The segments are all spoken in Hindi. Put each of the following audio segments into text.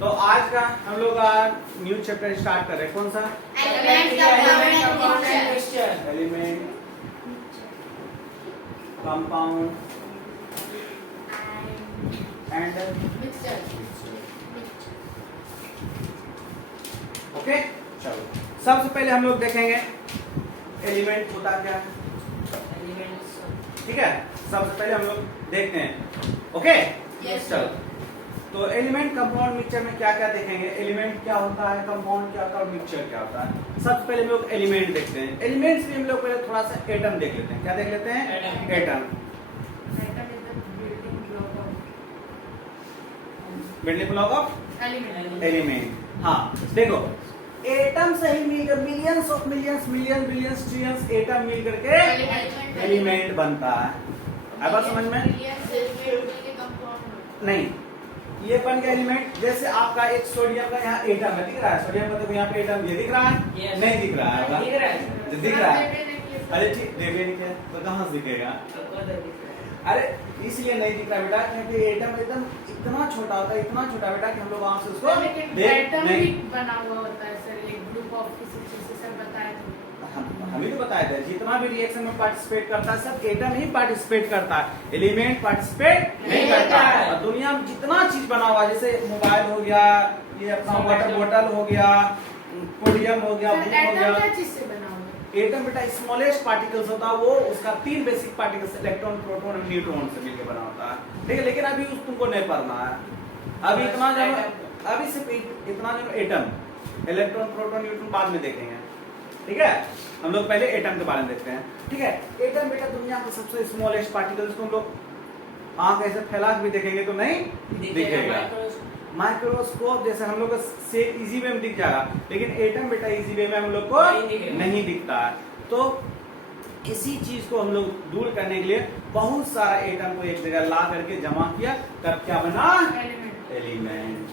तो आज का हम लोग न्यू चैप्टर स्टार्ट कर रहे हैं। कौन सा? Element, compound and okay. चलो सबसे पहले हम लोग देखेंगे एलिमेंट होता क्या है। ठीक है, सबसे पहले हम लोग देखते हैं। ओके चलो, तो एलिमेंट, कंपाउंड, मिक्सचर में क्या क्या देखेंगे। एलिमेंट क्या होता है, कंपाउंड क्या होता है और मिक्सचर क्या होता है। सबसे पहले हम लोग एलिमेंट देखते हैं। एलिमेंट्स में हम लोग पहले थोड़ा सा एटम देख लेते हैं। क्या देख लेते हैं? Atom. Building block of element. हाँ देखो, एटम से ही मिलकर millions of millions, million billions trillions atom मिल करके एलिमेंट बनता है। अब बात समझ में? नहीं, ये बन गया एलिमेंट। जैसे आपका एक सोडियम का यहाँ एटम है, दिख रहा है? सोडियम का देखो यहाँ पे एटम, ये दिख रहा है? नहीं दिख रहा है? दिख रहा है। अरे ठीक, देखे नहीं क्या तो कहाँ से दिखेगा? अरे इसलिए नहीं दिख रहा बेटा, क्योंकि एटम एकदम इतना छोटा होता है, इतना छोटा बेटा कि हम लोग आंख से उसको देख नहीं। बना हुआ होता है सर, एक ग्रुप ऑफ किसी चीज से सर बताया तो हमें तो बताया था, जितना भी रिएक्शन में पार्टिसिपेट करता है सब एटम ही पार्टिसिपेट करता है, एलिमेंट पार्टिसिपेट नहीं करता है। और दुनिया में जितना चीज बना हुआ, जैसे मोबाइल हो गया, ये अपना वाटर बोतल हो गया, पोडियम हो गया, बुक हो गया, क्या चीज से बना हुआ है? एटम बेटा स्मॉलेस्ट पार्टिकल्स होता है, वो उसका 3 बेसिक पार्टिकल्स इलेक्ट्रॉन, प्रोटॉन और न्यूट्रॉन से मिलकर बना होता है। ठीक है, लेकिन अभी उस तुमको नहीं पढ़ना है। अभी इतना जब अभी सिर्फ इतना जब एटम, इलेक्ट्रॉन, प्रोटॉन, न्यूट्रॉन बाद में देखेंगे। ठीक है, हम लोग पहले एटम के बारे में देखते हैं। ठीक है, एटम बेटा दुनिया का सबसे स्मॉलेस्ट पार्टिकल्स को हम लोग आंख ऐसे फैला के भी देखेंगे तो नहीं दिखेगा। माइक्रोस्कोप जैसे हम लोग से इजी वे में दिख जाएगा, लेकिन एटम बेटा इजी वे में हम लोग को नहीं दिखता है। तो इसी चीज को हम लोग दूर करने के लिए बहुत सारा एटम को एक जगह ला करके जमा किया, तब क्या बना? एलिमेंट।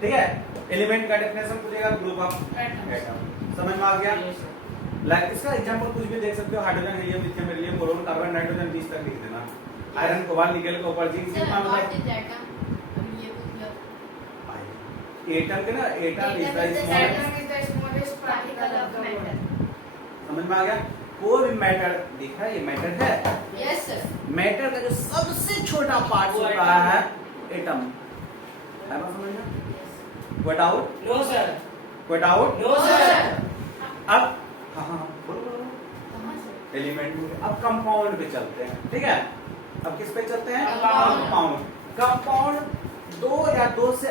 ठीक है, एलिमेंट का डेफिनेशन पूछेगा ग्रुप ऑफ एटम। समझ में आ गया? लाइक इसका एग्जांपल कुछ भी देख सकते हो, hydrogen, helium, lithium, beryllium, boron, carbon, nitrogen, 20 तक लिख देना। Iron, cobalt, nickel, copper, zinc, silicon, मतलब एटम के ना, atom is the smallest particle of matter. समझ में आ गया? कोई भी मैटर दिख रहा है, ये मैटर है। Yes sir. मैटर का जो सबसे छोटा पार्ट होता है एटम। है बात समझ में? कोई डाउट? No sir. कोई डाउट? No sir. अब हाँ बोलो एलिमेंट। अब कंपाउंड पे चलते हैं। ठीक है, अब किस पे चलते हैं? कंपाउंड। कंपाउंड दो या दो से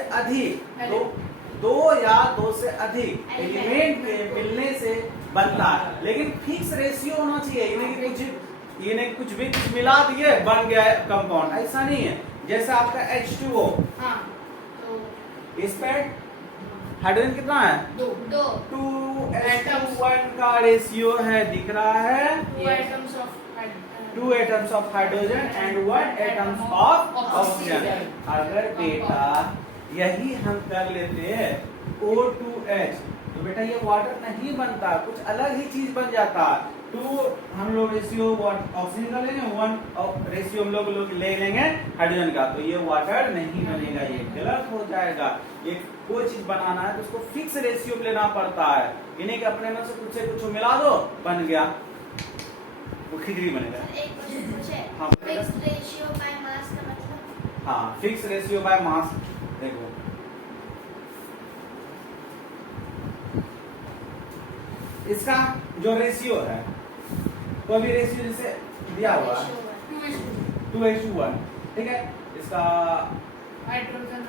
अधिक एलिमेंट के मिलने से बनता है, लेकिन फिक्स रेशियो होना चाहिए। ये नहीं कुछ भी कुछ मिला दिए बन गया है कंपाउंड, ऐसा नहीं है। जैसे आपका H2O, हाँ, तो इस पे हाइड्रोजन कितना है? 2:1 का रेशियो है, दिख रहा है? 2 atoms of hydrogen and 1 atoms of oxygen. अगर बेटा यही हम कर लेते हैं O2H, तो बेटा ये वाटर नहीं बनता, कुछ अलग ही चीज बन जाता। 2 हम लोग रेशियो ऑक्सीजन का लेंगे, 1 रेशियो हम लोग ले लेंगे हाइड्रोजन का, तो ये वाटर नहीं बनेगा, ये गलत हो जाएगा। ये कोई चीज बनाना है तो उसको फिक्स रेशियो में लेना पड़ता है, इन्हीं के अपने में से कुछ मिला दो बन गया, वो खिचड़ी बनेगा। एक क्वेश्चन पूछे, हाँ, फिक्स रेशियो बाय मास का मतलब? हाँ, फिक्स रेशियो बाय मास। देखो इसका जो रेशियो है, कोई भी रेशियो जैसे दिया हुआ 2:1, ठीक है, इसका हाइड्रोजन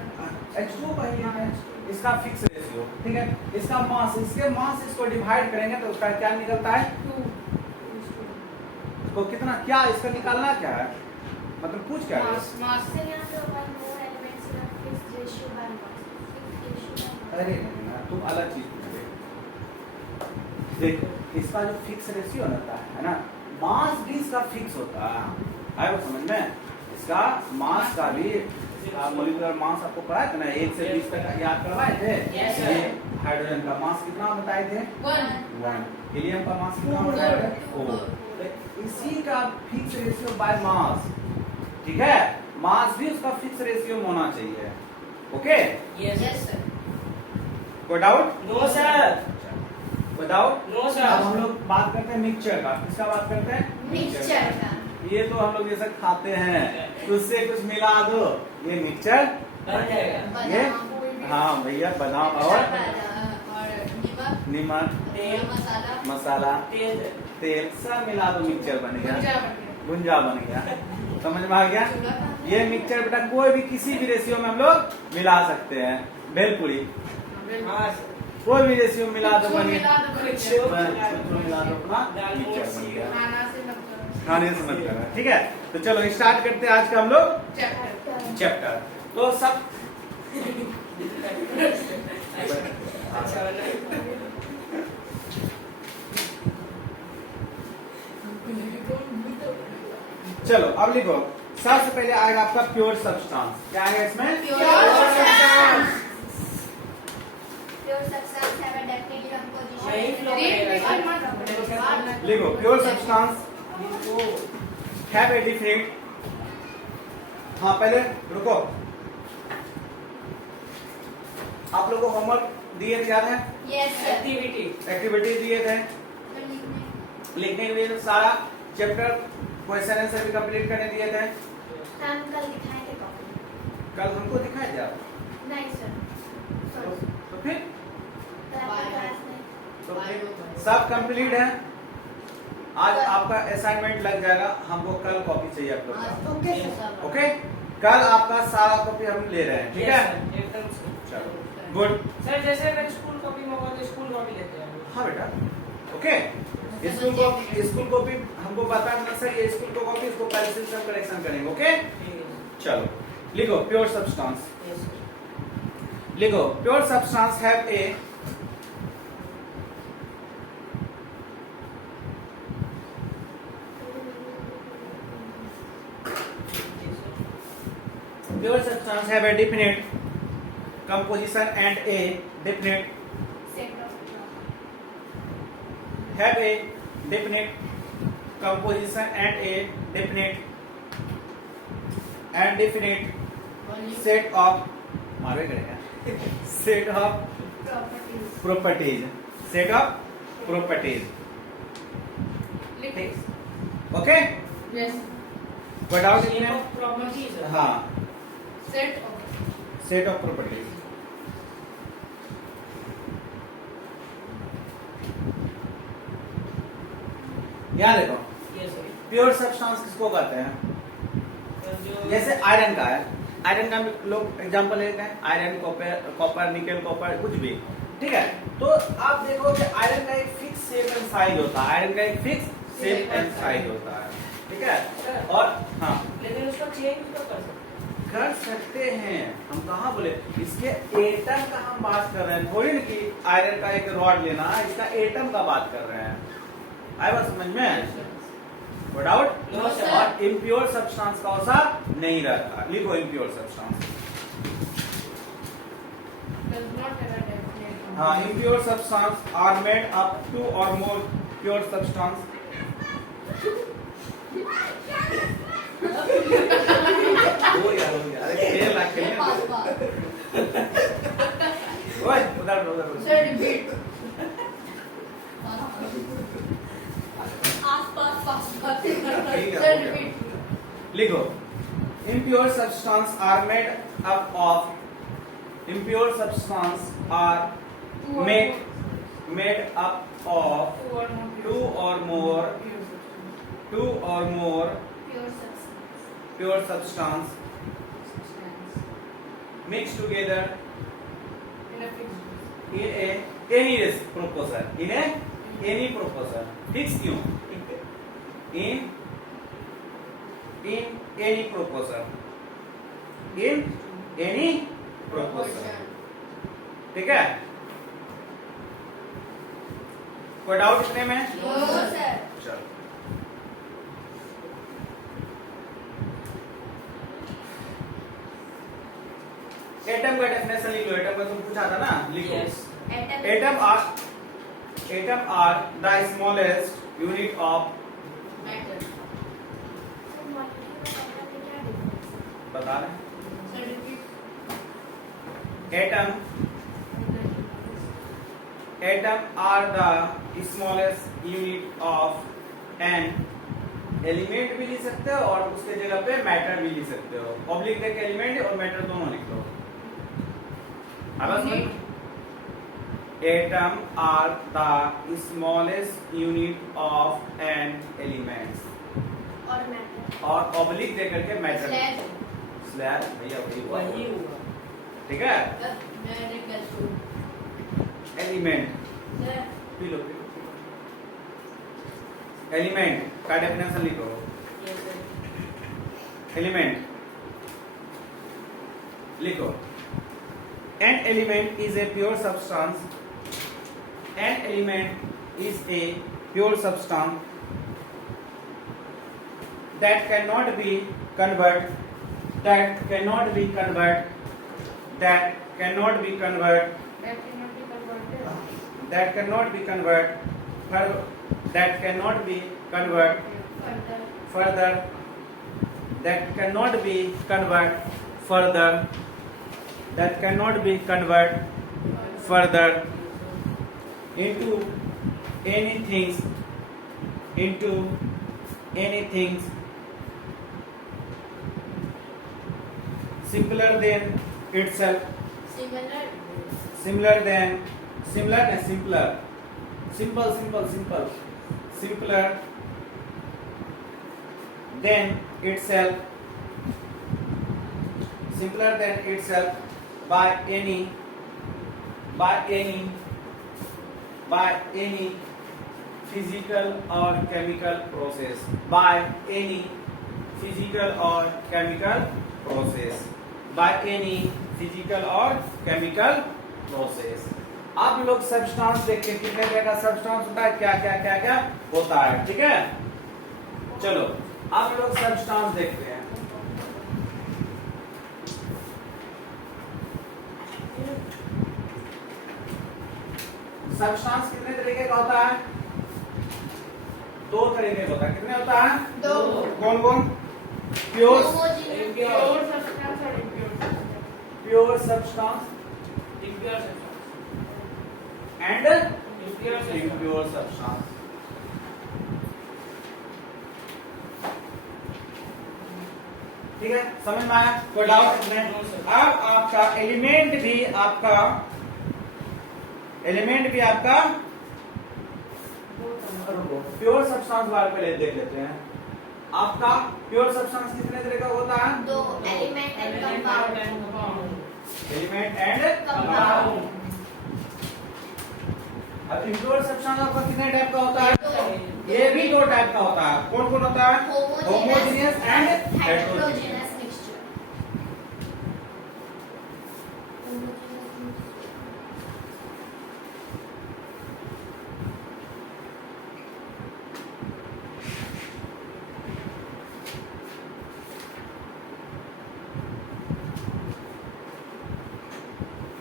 H2O पहले है, इसका फिक्स रेशियो। ठीक है, इसका मास, इसके मास इसको डिवाइड करेंगे तो उसका क्या निकलता है? 2 तो कितना, क्या इसका निकालना क्या है, मतलब पूछ क्या है? मास से यहाँ पे वन मोर एलिमेंट्स का fix ratio by mass, fix ratio by अरे नहीं ना, तुम अलग चीज पूछ रहे। देखो इसका जो फिक्स रेशियो होता है ना, मास भी इसका फिक्स होता है वो समझ में? इसका मास का भी मॉलिक्यूलर मास आपको पढ़ाए थे ना, 1 से 20 तक याद करवाए थे। Yes, sir. हाइड्रोजन का मास कितना बताए थे? 1। हीलियम का मास कितना बताए थे? 4। इसी का फिक्स रेशियो बाय मास। ठीक है, मास भी उसका फिक्स रेशियो में होना चाहिए। Okay, yes sir. कोई डाउट? No sir. कोई डाउट? नो अब सर। हम लोग बात करते हैं मिक्सचर का। किसका बात करते हैं? मिक्सचर का। ये तो हम लोग जैसे खाते हैं, उससे कुछ मिला दो, ये मिक्सचर बन जाएगा। ये बादाम, हाँ भैया, बादाम और और नमक, तेल, मसाला। मसाला, तेल, तेल सब मिला दो, मिक्सचर बन गया, गुंजा बन गया। गुंजा बन गया। समझ में आ गया? ये मिक्सचर बेटा कोई भी किसी भी रेशियो में हम लोग मिला सकते हैं। भेलपुरी हाँ सर। कोई भी रेशियो में मिला दो, बन गया। मिला दो, बन कुछ गया। मिला दो, अपना मिक्सचर बन गया। खाना से मतलब खाने से मत करना, ठीक है? तो चलो स्टार्ट करते हैं आज का हम लोग चैप्टर। चैप्टर। तो सब अच्छा वाला। चलो अब लिखो। सबसे पहले आएगा आपका प्योर सब्सटेंस। क्या आएगा इसमें? Pure substance. Pure substance have a definite composition. यही flow करेगा। लिखो pure substance have a different. हाँ पहले रुको, आप लोगों को होमवर्क दिए थे, याद है? Yes, sir. एक्टिविटी। एक्टिविटी दिए थे, लिखने के लिए सारा चैप्टर क्वेश्चन आंसर भी कंप्लीट करने दिए थे। हम कल दिखाए थे कॉपी। कल हमको दिखाए थे आप? नहीं सर। तो फिर क्लास में। तो फिर सब कंप्लीट है। आज आपका असाइनमेंट लग जाएगा। हमको कल कॉपी चाहिए आप लोग का। Okay sir. ओके, कल आपका सारा कॉपी हम ले रहे हैं, ठीक है? एकदम सही। चलो गुड। सर जैसे अगर स्कूल कॉपी में होगा तो स्कूल कॉपी लेते हैं। हाँ बेटा, ओके। स्कूल कॉपी हमको बता देना सर, ये स्कूल को कॉपी, इसको पेंसिल से हम करेक्शन करेंगे। ओके, चलो लिखो प्योर सब्सटेंस। लिखो pure substance have a pure substance have a definite composition and a definite have a definite composition and a definite set of Marve करेगा set of properties, set of properties। Okay, yes. कोई डाउट इसमें? प्रॉपर्टीज। हाँ, set of set of properties. याद देखो प्योर सब्सटेंस किसको कहते हैं? जैसे आयरन का है, आयरन का लोग एग्जांपल लेते हैं, आयरन, कॉपर, निकल, कॉपर, कुछ भी, ठीक है? तो आप देखो कि आयरन का एक फिक्स शेप एंड साइज होता है, आयरन का एक फिक्स शेप एंड साइज होता है, ठीक है? और हाँ, लेकिन उसको चेंज तो कर सकते हैं। हम कहाँ बोले इसके एटम का हम बात कर रहे हैं, थोड़ी ना कि आयरन का एक रॉड लेना, इसका एटम का बात कर रहे हैं। आए बात समझ में? डाउट? No, sir. और इम्प्योर सब्सटेंस का वैसा नहीं रहता। लिखो impure substance. does not have a definite हाँ, impure substance are made up to और मोर प्योर सब्सटेंस। हो गया, अरे खेल ना खेलने दो। ओए उधर उधर सर रिपीट ठीक है, सर हो गया। रिपीट लिखो impure substance are made up of impure substance are made up of two or more pure substance mixed together in any proportion, in any proportion। fix क्यों? in any proportion, in any proportion, ठीक है? कोई डाउट इसमें में? चलो एटम का डेफिनेशन लिख लो। एटम का तुम पूछा था ना, लिखो। Atom are the smallest unit of बता रहे sir repeat atom are the smallest unit of an element भी लिख सकते हो और उसके जगह पे मैटर भी लिख सकते हो। ऑब्लिक देके एलिमेंट और मैटर दोनों लिख दो। Atom are the smallest unit of an elements और मैटर और ऑब्लिक दे करके मैटर स्लैब भैया वही हुआ। वही हुआ। ठीक है element sir P low element का डेफिनेशन लिखो। Yes, sir. एलिमेंट लिखो an element is a pure substance an element is a pure substance that cannot be convert that cannot be convert that cannot be convert that cannot be convert that cannot be convert further that cannot be convert further that cannot be convert further into anything simpler than itself simpler than simpler simple simpler than itself simpler than itself by any physical or chemical process by any physical or chemical process by any physical or chemical process। आप लोग सब्सटेंस देखते हैं कितने तरह का सब्सटेंस होता है क्या क्या क्या क्या होता है। ठीक है चलो आप लोग सब्सटेंस देखते हैं। सब्सटेंस कितने तरीके का होता है? दो तरीके का होता है। कितने होता है? दो। कौन कौन? प्योर प्योर सब्सटेंस और impure pure substance Impure substance. And Impure substance. Impure substance. ठीक है समझ में आया? कोई डाउट नहीं? अब आपका एलिमेंट भी आपका प्योर सब्सटेंस बारे पहले देख लेते हैं। आपका प्योर सब्सटेंस कितने तरह का होता है? दो element and compound element and compound अब इम्प्योर सब्सटेंस आपका कितने टाइप का होता है? दो ये भी दो टाइप का होता है। कौन कौन होता है? Homogeneous and heterogeneous. heterogeneous mixture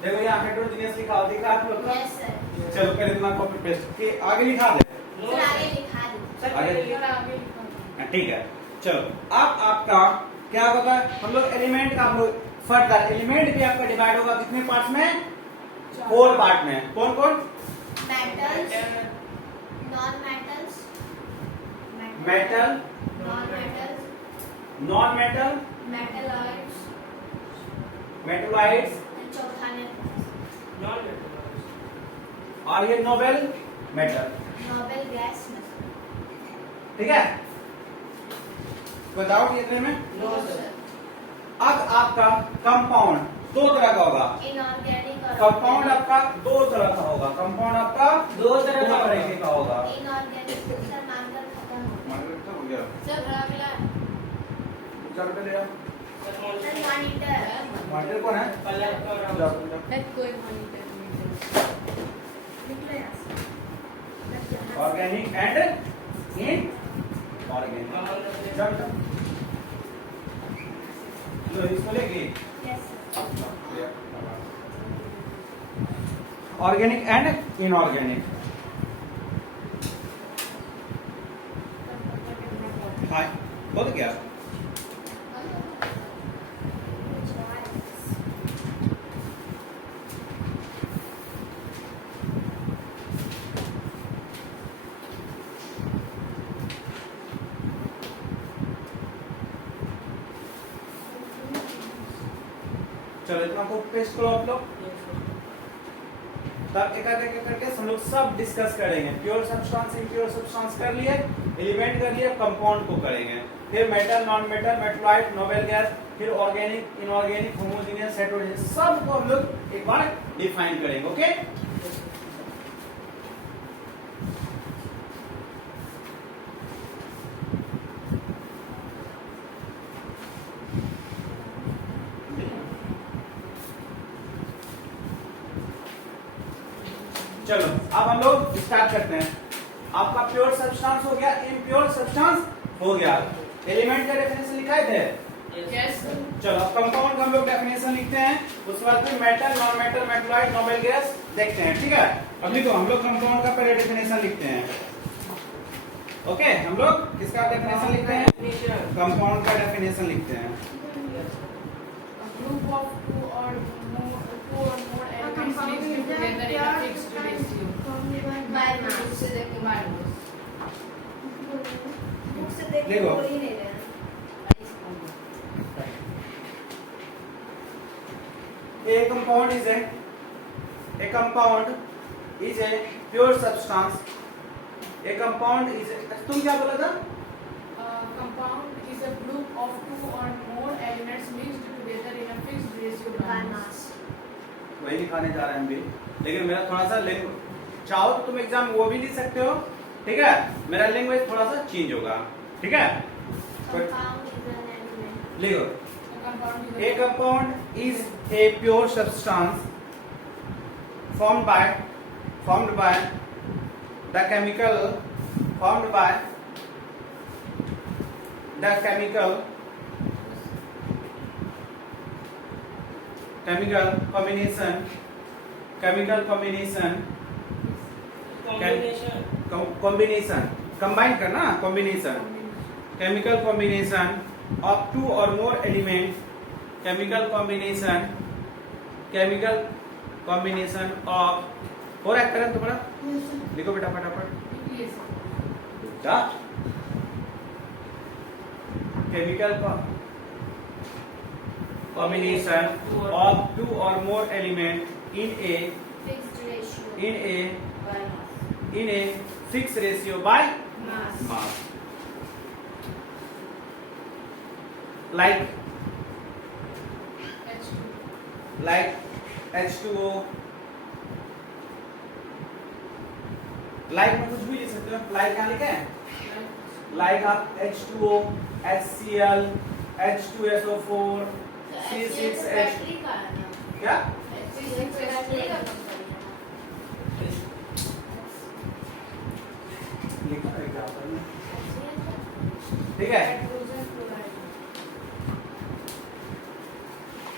देखो यहाँ हेटेरोजेनियस लिखा हो, दिख रहा है आप लोग को? यस सर चलो पहले इतना कॉपी पेस्ट के आगे लिखा दे। सर आगे लिखा दो सर आगे। पहले और आगे लिखा ठीक है चलो अब आपका क्या होगा? हम लोग एलिमेंट का हम लोग फर्दर एलिमेंट भी आपका डिवाइड होगा कितने पार्ट्स में? 4 पार्ट में। कौन कौन? metals non metals metal, non metals non metal, metalloids metalloids and चौथा metals non-metallic. और ये Nobel metal. Noble gas metal ठीक है कोई डाउट ये इतने में? No, sir. अब आपका कंपाउंड 2 तरह का होगा। inorganic और कंपाउंड आपका 2 तरह का होगा। कंपाउंड आपका 2 तरीके का होगा। inorganic सर मानकर खत्म हो गया सर अगला चल पे ले आओ। Sir, सर मॉनिटर मॉनिटर कौन है? color का जाओ, round. जाओ। लेट कोई मॉनिटर लिख लो यहाँ से बस यहाँ से। Organic and inorganic. जाओ जाओ। लो इसको लेके Yes, sir. Organic and inorganic. हाँ बोल क्या? चलो इतना को पेस्ट करो आप लोग। Yes, sir. तब एक एक करके हम लोग सब डिस्कस करेंगे। प्योर सब्सटेंस, इम्प्योर सब्सटेंस कर लिए, एलिमेंट कर लिए, कंपाउंड को करेंगे, फिर metal, non metal, metalloid, noble gas, फिर ऑर्गेनिक, इनऑर्गेनिक, होमोजेनियस, हेटेरोजेनियस, सब को हम लोग एक बार डिफाइन करेंगे। ओके, चलो अब हम लोग स्टार्ट करते हैं। आपका प्योर सब्सटेंस हो गया, इम्प्योर सब्सटेंस हो गया, एलिमेंट का डेफिनेशन लिखाए थे। Yes. चलो अब कंपाउंड का हम लोग डेफिनेशन लिखते हैं, उसके बाद फिर metal, non metal, metalloid, noble gas देखते हैं। ठीक है, अब लिखो हम लोग कंपाउंड का पहले डेफिनेशन लिखते हैं। ओके, हम लोग किसका डेफिनेशन लिखते हैं? Definition. कंपाउंड का डेफिनेशन लिखते हैं। Yes, sir. A group of two or more elements mixed together in a fixed ratio. by mass से देख के बार बुक से देख के देखो। बोल ही नहीं रहे। A compound is a pure substance. A compound is तुम क्या बोला था? Compound is a group of two or more elements mixed together in a fixed ratio by mass वही दिखाने जा रहे हैं हम भी, लेकिन मेरा थोड़ा सा चाहो तो तुम एग्जाम वो भी लिख सकते हो। ठीक है, मेरा लैंग्वेज थोड़ा सा चेंज होगा। ठीक है, compound is an element लिखो। A A compound is a pure substance formed by the chemical combination combine करना combination chemical combination of two or more elements chemical combination of और एक तरह तुम्हारा लिखो बेटा फटाफट क्या chemical combination of two or more elements in a fixed ratio by mass in a fixed ratio by mass mass like H2O like में कुछ भी लिख सकते हो। like क्या लिखे हैं? like आप H2O, HCl, H2SO4, C6H battery का है ना क्या C6 बैटरी का लिखा है क्या आपने? ठीक है,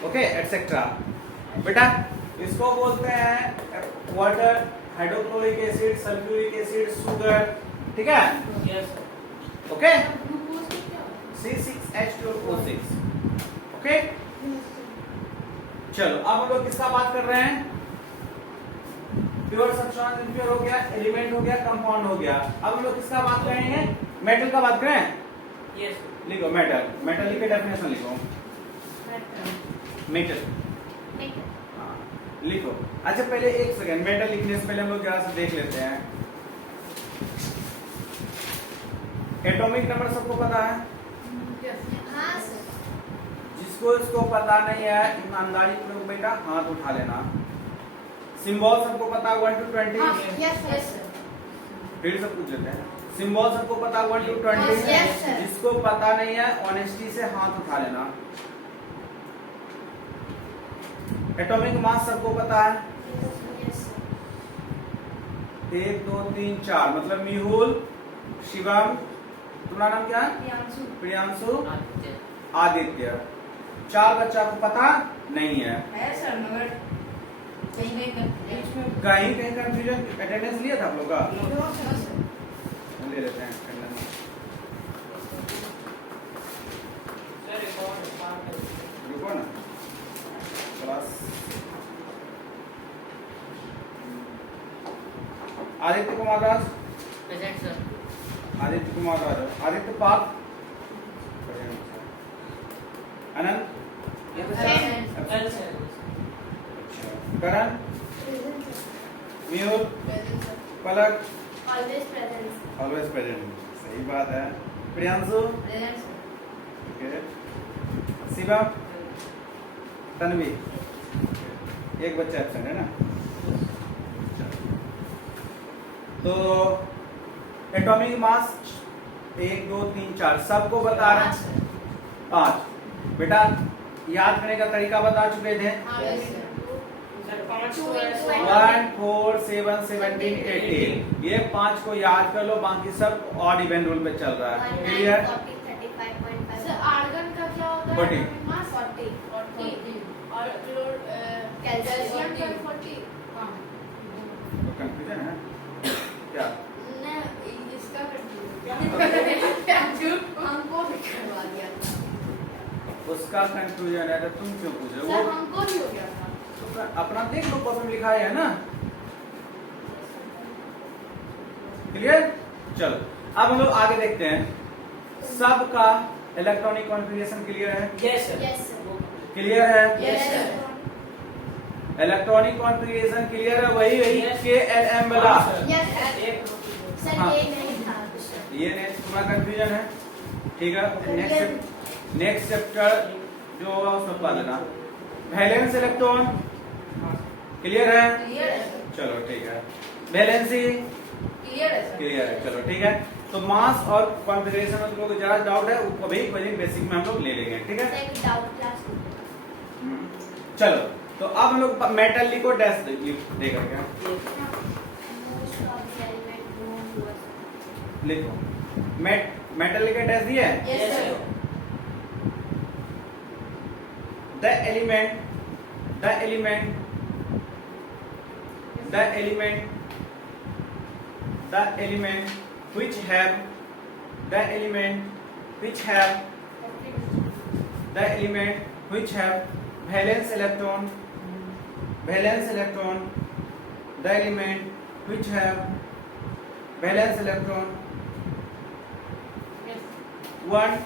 ओके एटसेट्रा। बेटा इसको बोलते हैं water, hydrochloric acid, sulphuric acid, sugar. ठीक है, Yes, sir. ओके ग्लूकोज की क्या C6H12O6। ओके, चलो अब हम लोग किसका बात कर रहे हैं? प्योर सब्सटेंस, इम्प्योर हो गया, एलिमेंट हो गया, कंपाउंड हो गया। अब हम लोग किसका बात करेंगे? मेटल का बात करें। Yes, sir. लिखो मेटल, मेटल लिख के डेफिनेशन लिखो। मेटल हाँ, लिखो। अच्छा पहले एक सेकंड, मेटल लिखने से पहले हम लोग जरा से देख लेते हैं। एटॉमिक नंबर सबको पता है? हाँ सर जिसको इसको पता नहीं है ईमानदारी पूर्वक बेटा हाथ उठा लेना। सिंबल सबको पता है 1 to 20? यस सर फिर से पूछ लेते हैं। सिंबल सबको पता है 1 to 20? Yes, sir. जिसको पता नहीं है ऑनेस्टी से हाथ उठा लेना। एटॉमिक मास सबको पता है? यस सर 1 2 3 4 मतलब मिहुल, शिवम, तुम्हारा नाम क्या है? प्रियांशु प्रियांशु, आदित्य. आदित्य। 4 बच्चा को पता नहीं है। है सर मगर कहीं कहीं कहीं कंफ्यूजन। अटेंडेंस लिया था आप लोग का? No. ले लेते हैं attendance। Sir, record part है. रुको ना class. Aditya Kumar Das, Present, sir. Aditya Kumar Das, Aditya पाल, अनंत, ये तो Absent. L sir. करण, Present, sir. मयूर, Present, sir. पलक, Always present, sir. Always present, सही बात है। Priyanshu, Present, sir. Okay, Shiva, Tanvi, एक बच्चा एब्सेंट है ना। तो एटॉमिक मास 1 2 3 4 सबको बता रहे हैं। 5 बेटा याद करने का तरीका बता चुके थे। हाँ, Yes, yes, sir. sir. Sir, 5 Two को into ऐसे- 1 4 7 17 18 ये 5 को याद कर लो, बाकी सब ऑड इवन रूल पे चल रहा है। 1 क्लियर? 9 40 35.5. Sir, argon का क्या होता है? 40. atomic mass? 40. 40. और Calcium calcium का 40. हाँ. तो कंफ्यूजन है क्या? नहीं, इसका हमको भी करवा दिया था। उसका कंफ्यूजन है तो तुम क्यों पूछ रहे सर हो? हमको भी हो गया था। तो अपना देख लो कॉपी में लिखा है ना। क्लियर? चलो अब हम लोग आगे देखते हैं। सबका इलेक्ट्रॉनिक कॉन्फ़िगरेशन क्लियर है? Yes, sir. Yes, sir. Clear है? Yes, sir. Electronic configuration clear है? वही Yes. के एल एम वाला। हाँ, sir. Yes, sir. एक सर हाँ। ये नहीं था क्वेश्चन. ये नेक्स्ट तुम्हारा कंफ्यूजन है, ठीक है। नेक्स्ट चैप्टर जो होगा उसमें पढ़ लेना। वैलेंस इलेक्ट्रॉन क्लियर है? क्लियर है सर। चलो ठीक है। वैलेंसी क्लियर है सर। क्लियर है, चलो ठीक है। तो मास और कॉन्फ़िगरेशन में तुम लोग को जरा डाउट है, उसको भी कोई बेसिक में हम लोग ले लेंगे, ठीक है। सर एक डाउट क्लास. चलो तो अब हम लोग मेटल लिखो डैश दे करके Most of the element known to us. लिखो। मेटल लिखे डैश दिया है। Yes, Yes, sir. sir. The element which have valence electron, the element which have valence electron Yes. 1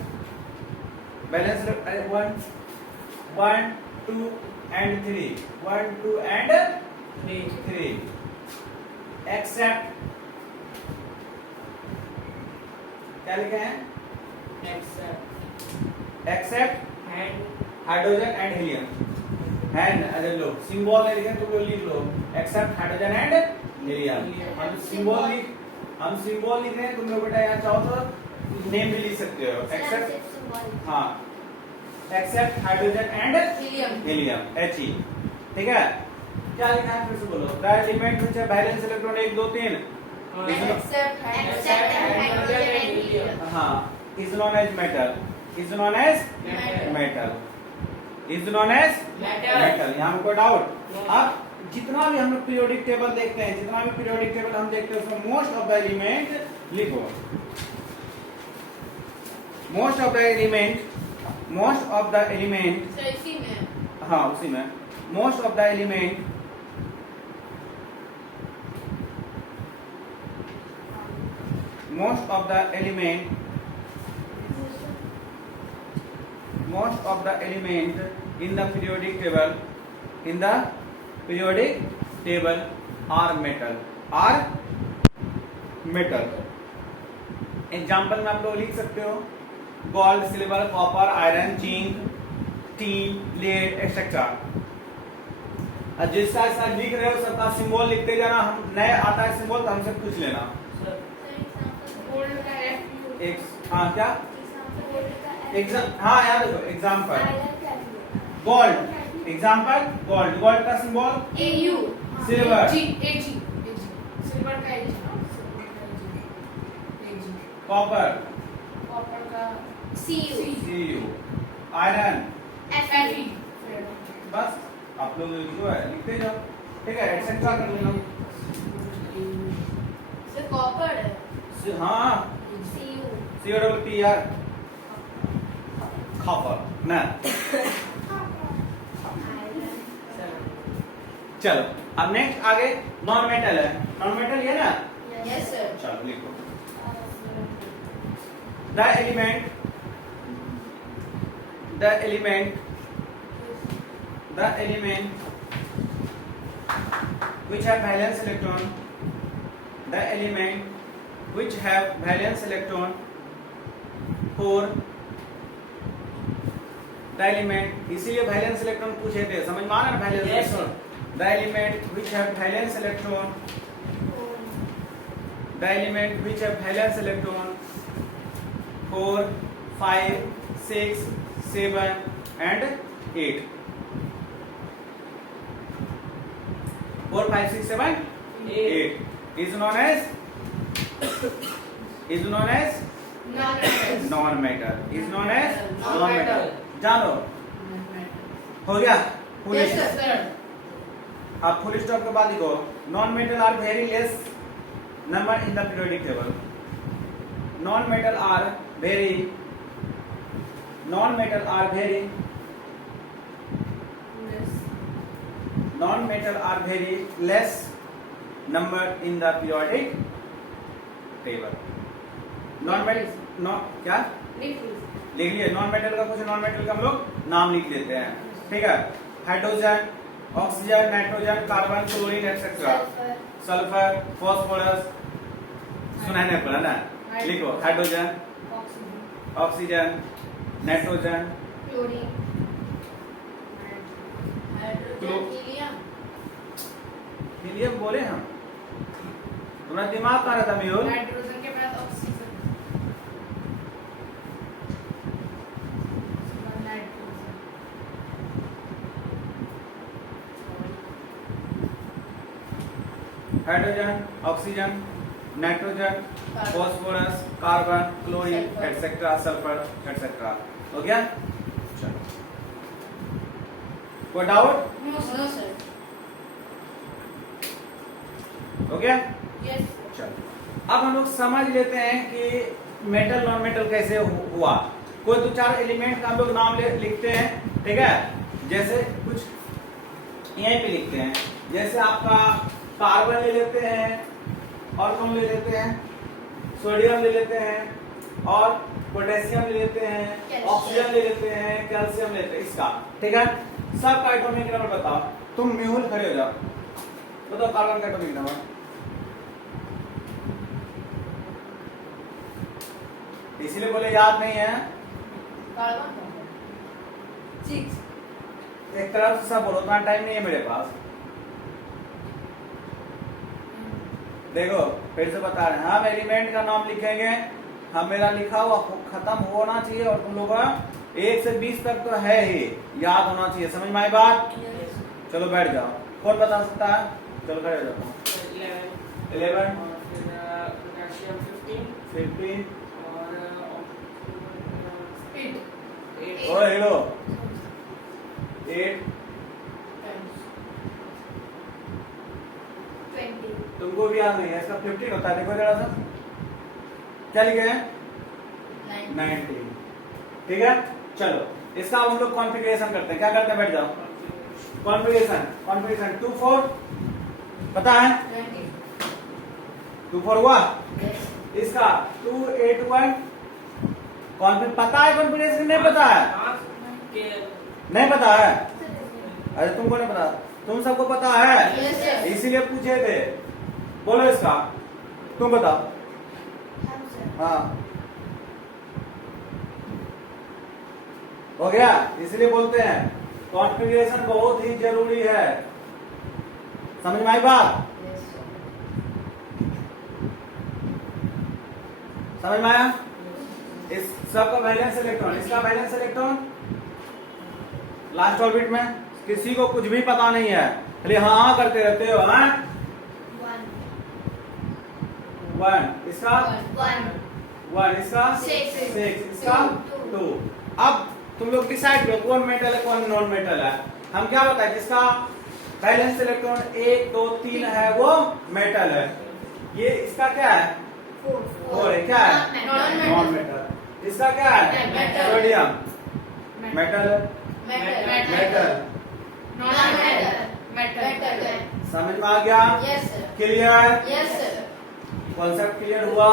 valence 1 2 and 3 1 2 and 3 except क्या लिखे हैं? except And hydrogen and helium and अरे लो सिंबल में लिखे तो लिख लो एक्सेप्ट हाइड्रोजन एंड हीलियम। हम सिंबल लिख रहे हैं, तुम लोग बेटा यहाँ चाहो तो नेम भी लिख सकते हो। एक्सेप्ट हाँ except hydrogen and Helium. Helium He, ठीक है। क्या लिखा है फिर से बोलो। The element which have valence electron 1 2 3 Except Except hydrogen and helium. हाँ is known as metal, is known as metal, is known as metal. यहाँ कोई डाउट? अब जितना भी हम लोग पीरियोडिक टेबल देखते हैं, जितना भी पीरियोडिक टेबल हम देखते हैं उसमें मोस्ट ऑफ द एलिमेंट लिखो। Most of the element sir इसी में हाँ उसी में most of the element most of the element in the periodic table are metal example में आप लोग लिख सकते हो gold silver copper iron zinc tin lead etcetera. जिसका ऐसा लिख रहे हो सबका सिंबल लिखते जाना। हम नए आता है सिंबल तो हमसे पूछ लेना। गोल्ड का Fu. एक हाँ क्या हाँ याद रखो एग्जाम्पल गोल्ड गोल्ड का symbol Au. Silver. Ag. Silver का Ag. कॉपर कॉपर का Cu. Cu iron Fe. बस आप लोग जो है लिखते जाओ, ठीक है। एक्सेट्रा कर लेना। सर कॉपर है हाँ Cu. COPPR कॉपर ना। Iron. चलो अब नेक्स्ट आगे नॉन मेटल है। नॉन मेटल ये ना, यस सर चलो लिखो। The element the element which have valence electron, the element which have valence electron for the element, इसीलिए valence electron पूछे थे, समझ में आ रहा है valence Yes, electron, the element which have valence electron, the element which have valence electron 4, 5, 6, 7 and 8. 4, 5, 6, 7, 8 is known as non-metal. Is known as non-metal. जानो हो गया फुल Yes, स्टॉप. sir. अब फुल स्टॉप के बाद लिखो non-metal are very less number in the periodic table. Non-metal are very non-metal are very less number in the periodic table. Non-metal क्या लिख लिए नॉन मेटल का कुछ नॉन मेटल का हम लोग नाम लिख देते हैं. ठीक है. Hydrogen, oxygen, nitrogen, carbon, chlorine etcetera, sulphur, phosphorus. सुना नहीं पड़ा ना. लिखो हाइड्रोजन, ऑक्सीजन, नाइट्रोजन, हीलियम बोले हम. तुम्हारा दिमाग कहाँ रहता मेहुल? नाइट्रोजन के बाद oxygen. Hydrogen, oxygen, nitrogen, phosphorus, carbon, chlorine etcetera, sulphur etcetera. हो गया. चलो कोई डाउट? No sir. हो गया. यस. चलो अब हम लोग समझ लेते हैं कि मेटल नॉन मेटल कैसे हुआ. कोई दो चार एलिमेंट का हम लोग नाम लिखते हैं. ठीक है. जैसे कुछ यहीं पे लिखते हैं. जैसे आपका कार्बन ले लेते हैं और कौन ले लेते हैं, सोडियम ले लेते हैं और पोटेशियम ले लेते हैं, ऑक्सीजन ले लेते हैं, कैल्शियम ले लेते हैं. इसका ठीक है. सब एटॉमिक नंबर बताओ. तुम मेहुल खड़े हो जाओ. बताओ कार्बन का एटॉमिक नंबर. इसीलिए बोले याद नहीं है. कार्बन 6. एक तरफ से सब बोलो. उतना टाइम नहीं है मेरे पास. देखो फिर से बता रहे हैं. हम एलिमेंट का नाम लिखेंगे. हम मेरा लिखा हुआ खत्म होना चाहिए और तुम लोग 1 से 20 तक तो है ही याद होना चाहिए. समझ में आई बात? चलो बैठ जाओ. कौन बता सकता है? चलो खड़े हो जाओ. 11 पोटेशियम 15 और 8. और हेलो 8. तुमको भी याद नहीं है. इसका 15 होता है. देखो जरा सा क्या लिखे हैं. 19. ठीक है. चलो इसका हम लोग कॉन्फ़िगरेशन करते हैं. क्या करते हैं? बैठ जाओ. कॉन्फ़िगरेशन 2 4 पता है. 2 4 हुआ. इसका 2 8 1 पता है. कॉन्फ़िगरेशन नहीं पता है. नहीं पता है. अरे तुमको नहीं पता. तुम सबको पता है. इसीलिए पूछे थे. बोलो इसका. तुम बताओ. हाँ हो गया. इसलिए बोलते हैं कॉन्फ़िगरेशन बहुत ही जरूरी है. समझ में आई बात? समझ में आया? इस सब का वैलेंस इलेक्ट्रॉन. इसका वैलेंस इलेक्ट्रॉन लास्ट ऑर्बिट में. किसी को कुछ भी पता नहीं है. खाली हाँ करते रहते हो. हाँ 1. इसका 1. इसका 6. इसका 2. अब तुम लोग डिसाइड करो कौन मेटल है कौन नॉन मेटल है. हम क्या बताएं जिसका वैलेंस इलेक्ट्रॉन 1 2 3 है वो मेटल है. ये इसका क्या है? 4 है. क्या है? Non metal. इसका क्या है? सोडियम. मेटल. समझ में आ गया? क्लियर? कॉन्सेप्ट क्लियर हुआ?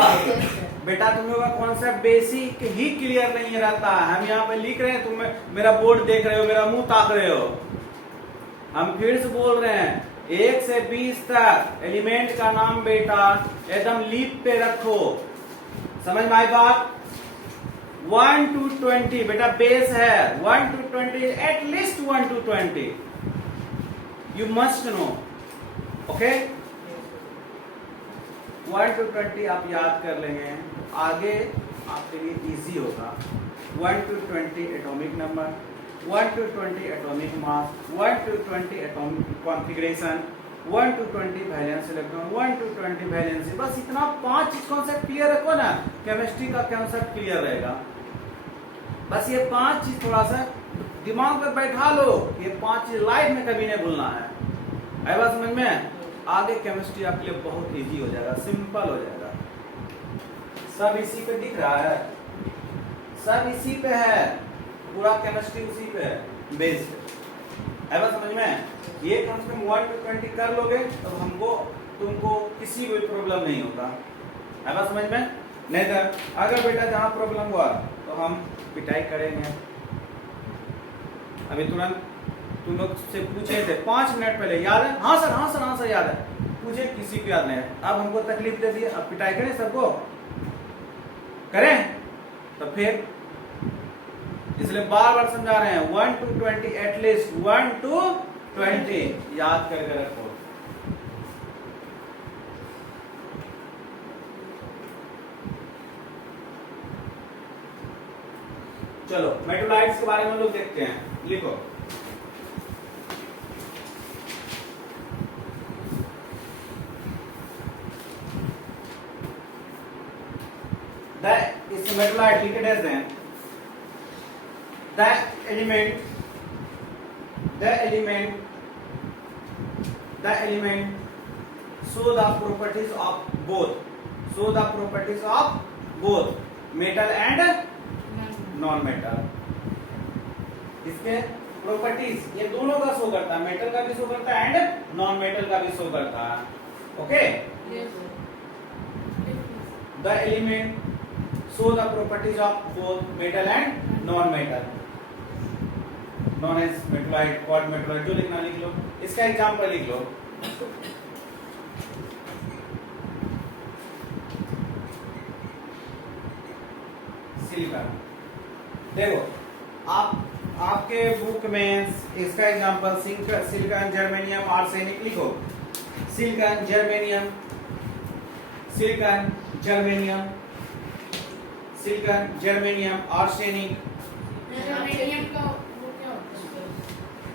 बेटा तुम लोगों का कॉन्सेप्ट बेसिक ही क्लियर नहीं रहता. हम यहाँ पे लिख रहे हैं. तुम मेरा बोर्ड देख रहे हो. मेरा मुंह ताक रहे हो. हम फिर से बोल रहे हैं 1 से 20 तक एलिमेंट का नाम बेटा एकदम लीप पे रखो। समझ में आई बात? 1 to 20 बेटा बेस है। 1 to 20 at least 1 to 20 you must know, okay? 1 to 20 आप याद कर लेंगे, आगे आपके लिए इजी होगा। 1 to 20 atomic number, 1 to 20 atomic mass, 1 to 20 atomic configuration, 1 to 20 valence electron, 1 to 20 valency. बस इतना 5 चीज कॉन्सेप्ट क्लियर रखो ना, केमिस्ट्री का कॉन्सेप्ट क्लियर रहेगा। बस ये 5 चीज थोड़ा सा दिमाग में बैठा लो, ये 5 चीज लाइफ में कभी नहीं भूलना है। आई बात समझ में? आगे केमिस्ट्री आपके लिए बहुत इजी हो जाएगा, सिंपल हो जाएगा। सब इसी पे दिख रहा है, सब इसी पे है, पूरा केमिस्ट्री उसी पे है, बेस पे। है बात समझ में? ये कम से कम 1 to 20 कर लोगे तो हमको तुमको किसी भी प्रॉब्लम नहीं होगा। है बात समझ में? नहीं तो अगर बेटा जहाँ प्रॉब्लम हुआ तो हम पिटाई करेंगे। अभी तुरंत तुम लोग से पूछे थे 5 मिनट पहले, याद है? हाँ सर, हाँ सर, हाँ सर याद है। पूछे किसी को याद नहीं है। अब हमको तकलीफ दे दी, अब पिटाई करें सबको? करें? तो फिर इसलिए बार बार समझा रहे हैं 1 to 20 एटलीस्ट 1 to 20 याद करके रखो। चलो मेटोलाइट्स के बारे में लोग देखते हैं, लिखो। इस मेटोलाइट लिखे देते हैं the element show the properties of both metal and non metal। इसके प्रॉपर्टीज ये दोनों का शो करता है, मेटल का भी शो करता है एंड नॉन मेटल का भी शो करता है। Okay, the element show the properties of both metal and non metal known as metalloid, quad metalloid। जो लिखना लिख लो, इसका एग्जांपल लिख लो। सिलिकॉन, देखो आपके बुक में इसका एग्जांपल सिलिकॉन, जर्मेनियम, आर्सेनिक लिखो। Silicon, germanium, silicon, germanium, silicon, germanium, arsenic. Germanium का वो क्या होता है?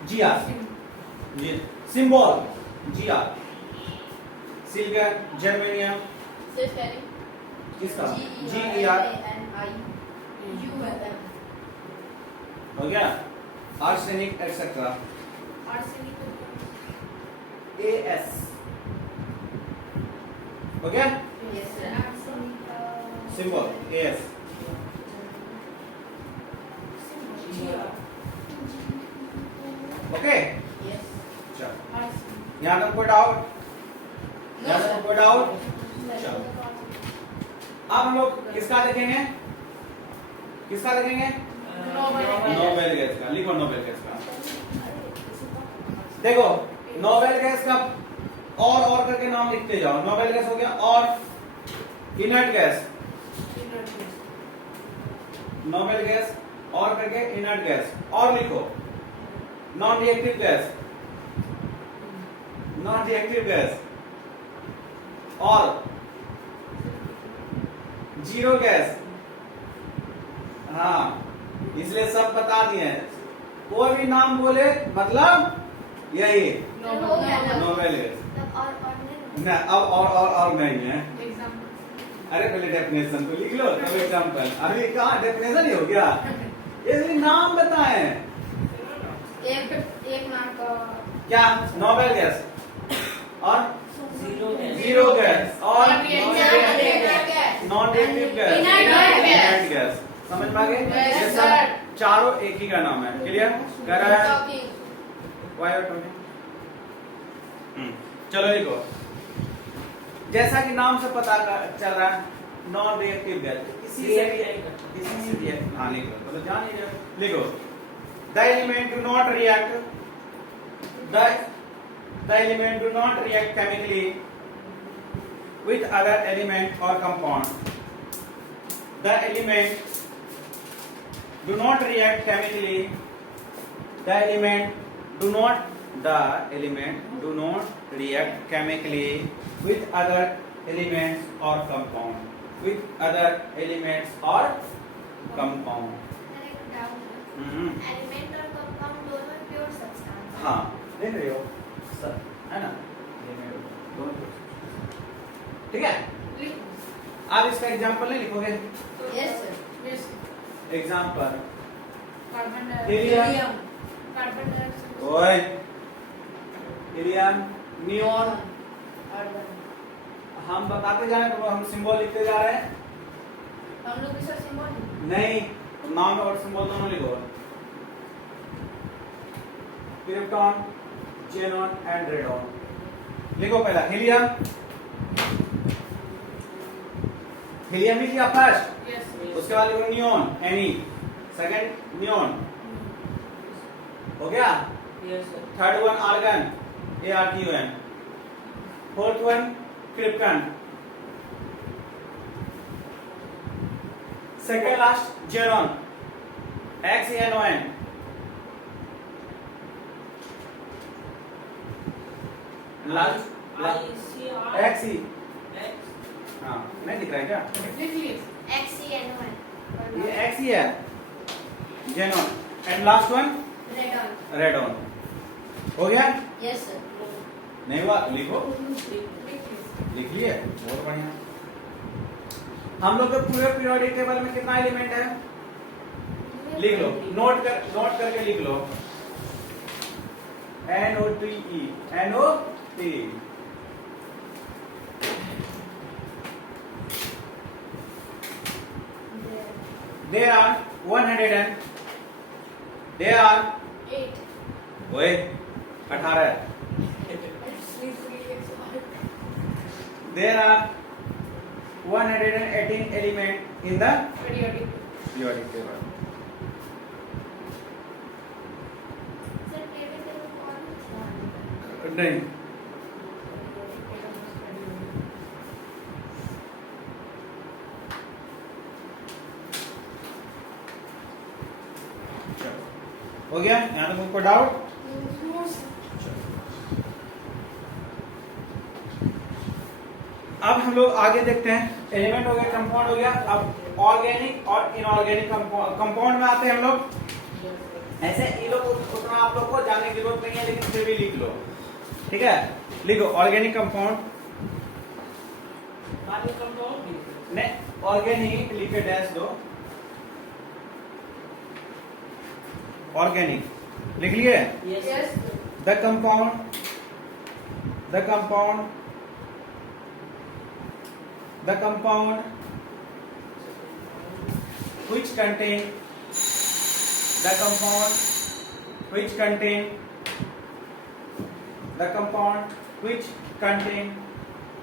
जी सिंबल GR। सिलिकॉन, जर्मेनियम, किसका? GER हो गया। आर्सेनिक एक्सेट्रा AS हो गया। Symbol AS। ओके, चलो यहाँ तक कोई डाउट? यहाँ तक कोई डाउट? चलो अब हम लोग किसका देखेंगे? किसका देखेंगे? नोबेल गैस का। लिखो नोबेल गैस का। देखो नोबेल गैस का और करके नाम लिखते जाओ। नोबेल गैस हो गया, और इनर्ट गैस, नोबेल गैस और करके इनर्ट गैस, और लिखो non reactive gas, non reactive gas, और जीरो गैस। हाँ, इसलिए सब बता दिए हैं। कोई भी नाम बोले मतलब यही नोबेल गैस। ना अब और नहीं है। अरे पहले डेफिनेशन तो लिख लो, तब एग्जाम्पल। अभी कहाँ डेफिनेशन ही हो गया, इसलिए नाम बताएं। एक नाम का क्या? नोबेल गैस और जीरो गैस और non reactive gas, inert gas. समझ में आ गए? ये सब चारों एक ही का नाम है। क्लियर? कर रहा है? चलो लिखो। जैसा कि नाम से पता चल रहा है नॉन रिएक्टिव गैस, इसी से रिएक्ट। हाँ लिखो, तो जान लीजिए। लिखो the element do not react the element do not react chemically with other element or compound. The element do not react chemically. The element do not react chemically with other elements or compound. With other elements or compound. Sir एक डाउट है, एलिमेंट और कंपाउंड दोनों प्योर सब्सटेंस है। हाँ देख रहे हो सर, है ना, दोनों ठीक है। लिख आप इसका एग्जांपल नहीं लिखोगे? Yes sir. Yes example carbon helium, carbon dioxide ओए हीलियम, नियॉन। आर्गन। हम बताते जा रहे हैं तो हम सिंबल लिखते जा रहे हैं। हम लोग इसका सिंबल नहीं, नाम और सिंबल दोनों लिखो। क्रिप्टॉन, जेनॉन एंड रेडॉन लिखो। पहला हीलियम, हीलियम लिख लिया फर्स्ट, यस उसके बाद लिखो नियॉन, एनी, सेकंड नियॉन, हो गया। Yes, sir. Third one argon, ARGON, fourth one krypton, second last xenon, XANON, last ICR. XE, X. हाँ नहीं दिख रहा है क्या? लिख लिए XCNON ये XE है, xenon, and last one radon. Radon. हो गया? Yes sir. नहीं हुआ लिखो, लिख लिए लिख लिए, बहुत बढ़िया। हम लोग के पूरे पीरियोडिक टेबल में कितना एलिमेंट है? लिख लो, नोट करके लिख लो। NOTE, NOTE। There are 100 and there are 8 ओए 18। There are 118 element in the periodic periodic table. Sir table पे कौन सा? नहीं, हो गया? यहाँ तक मुझको डाउट? No sir. अब हम लोग आगे देखते हैं। एलिमेंट हो गया, कंपाउंड हो गया। अब ऑर्गेनिक और इनऑर्गेनिक कंपाउंड में आते हैं हम लोग। ऐसे ये लोग उतना आप लोग को जानने की जरूरत नहीं है, लेकिन फिर भी लिख लो, ठीक है। लिखो ऑर्गेनिक कंपाउंड, Carbo compound. ने ऑर्गेनिक लिख के डैश दो। ऑर्गेनिक लिख लिए। Yes, sir. Yes the compound which contain the compound which contain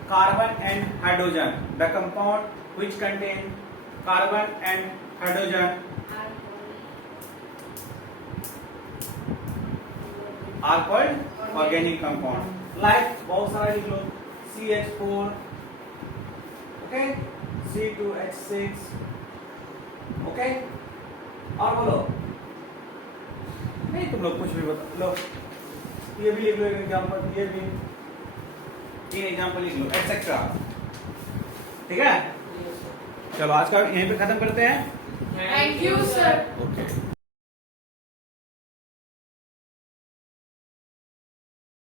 carbon and hydrogen, the compound which contain carbon and hydrogen are called organic compound. Like बहुत सारा लिख लो, CH4, okay, C2H6, okay, और बोलो। नहीं तुम लोग कुछ भी बता लो, ये भी लिख लो एक एग्जांपल, ये भी 3 एग्जांपल लिख लो, एक्सेट्रा। ठीक है, Yes, sir. चलो आज का यहीं पे खत्म करते हैं। Thank you sir. ओके।